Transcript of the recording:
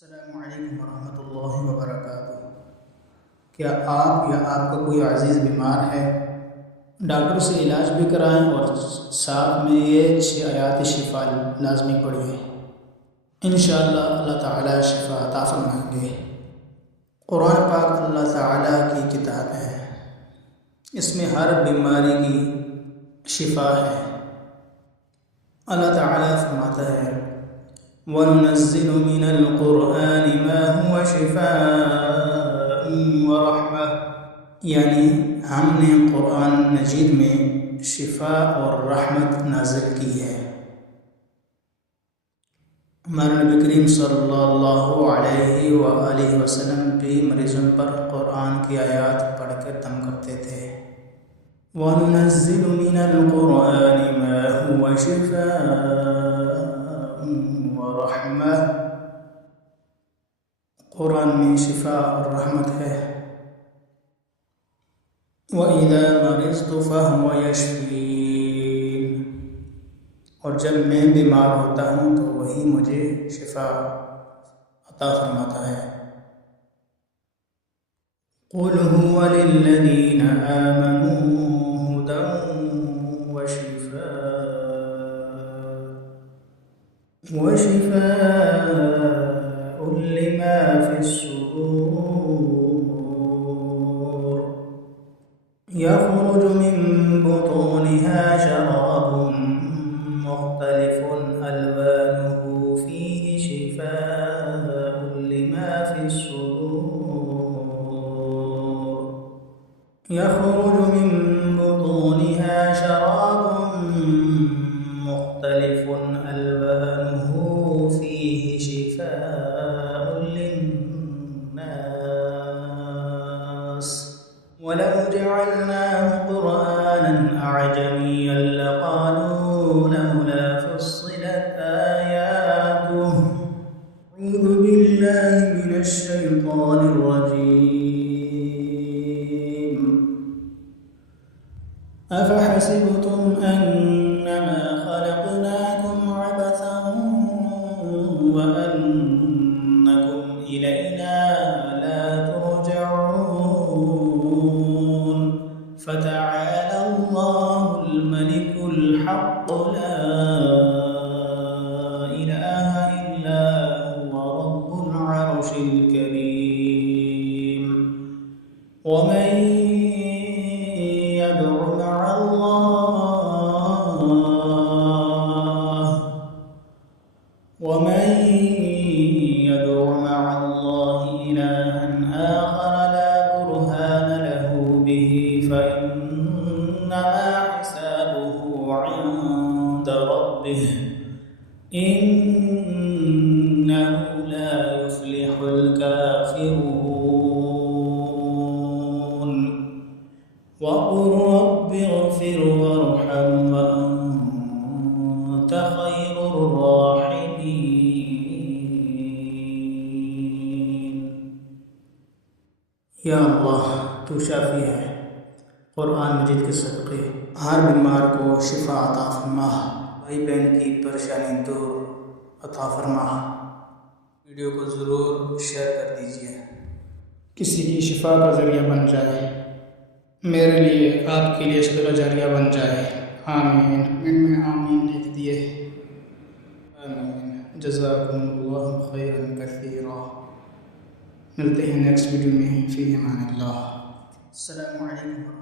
अस्सलामु अलैकुम वरहमतुल्लाहि वबरकातुहू। क्या आप या आपका कोई अज़ीज़ बीमार है? डॉक्टर से इलाज भी कराएं और साथ में ये 6 आयात शिफा लाजमी पढ़िए। इंशाअल्लाह अल्लाह ताला शिफा अता फरमाएंगे। कुरान पाक अल्लाह ताला की किताब है, इसमें हर बीमारी की शिफा है। अल्लाह ताला फरमाता है, वनुनज़्ज़िलु मिनल क़ुरआनि मा हुवा शिफ़ाअन व रहमा, यानी हमने कुरान मजीद में शिफा और रहमत नाज़िल की है। हमारे नबी करीम सल्लल्लाहु अलैहि वसल्लम भी मरीज़ों पर कुरान की आयत पढ़कर दम करते थे। वनुनज़्ज़िलु मिनल क़ुरआनि मा हुवा शिफ़ाअन व रहमा, कुरान में शिफा और रहमत है। वइज़ा मरिज़्तु फ़हुवा यशफ़ीन, और जब मैं बीमार होता हूँ तो वही मुझे शिफा अता फरमाता है। क़ुल हुवा लिल्लज़ीना आमनू हुदन व शिफ़ाअन लिमा फ़िस्सुदूर यख़रुजु मिन बुतूनिहा शराबुन मुख़्तलिफ़ुन अल्वानुहु फ़ीहि शिफ़ाअन लिमा फ़िस्सुदूर यख़रुजु मिन बुतूनिहा शराबुन मुख़्तलिफ़ुन अल्वानुहु फ़ीहि शिफ़ाअन लिन्नास वलौ जअलनाहु क़ुरआनन अअजमिय्यन लक़ालू लौला फ़ुस्सिलत आयातुहु अऊज़ु बिल्लाहि मिनश शैतानिर रजीम। अफ़हसिबतुम अन्नमा ख़लक़नाकुम अबसन व अन्नकुम इलैना ला तुरजऊन फ़तआला अल्लाहुल मलिकुल हक़्क़ ला इलाहा इल्ला हुवा रब्बुल अर्शिल करीम। वमन यदअ मअल्लाहि इलाहन आख़र ला बुरहान लहु बिही फ़इन्नमा हिसाबुहु इन्द रब्बिह इन्नहु ला युफ़्लिहुल काफ़िरून। वक़ुल रब्बिग़फ़िर वरहम व अन्त ख़ैरुर राहिमीन। या अल्लाह, तू शाफ़ी है। कुरान मजीद के सदक़े हर बीमार को शिफा अता फरमा, भाई बहन की परेशानी दूर अता फरमा। वीडियो को ज़रूर शेयर कर दीजिए, किसी की शिफा का ज़रिया बन जाए, मेरे लिए आपके लिए सदका जारिया बन जाए। आमीन। में आमीन लिख दिए। आमीन। जज़ाकुमुल्लाहु खैरन कसीरा। मिलते हैं नेक्स्ट वीडियो में। फ़ी अमानिल्लाह। अस्सलामु अलैकुम।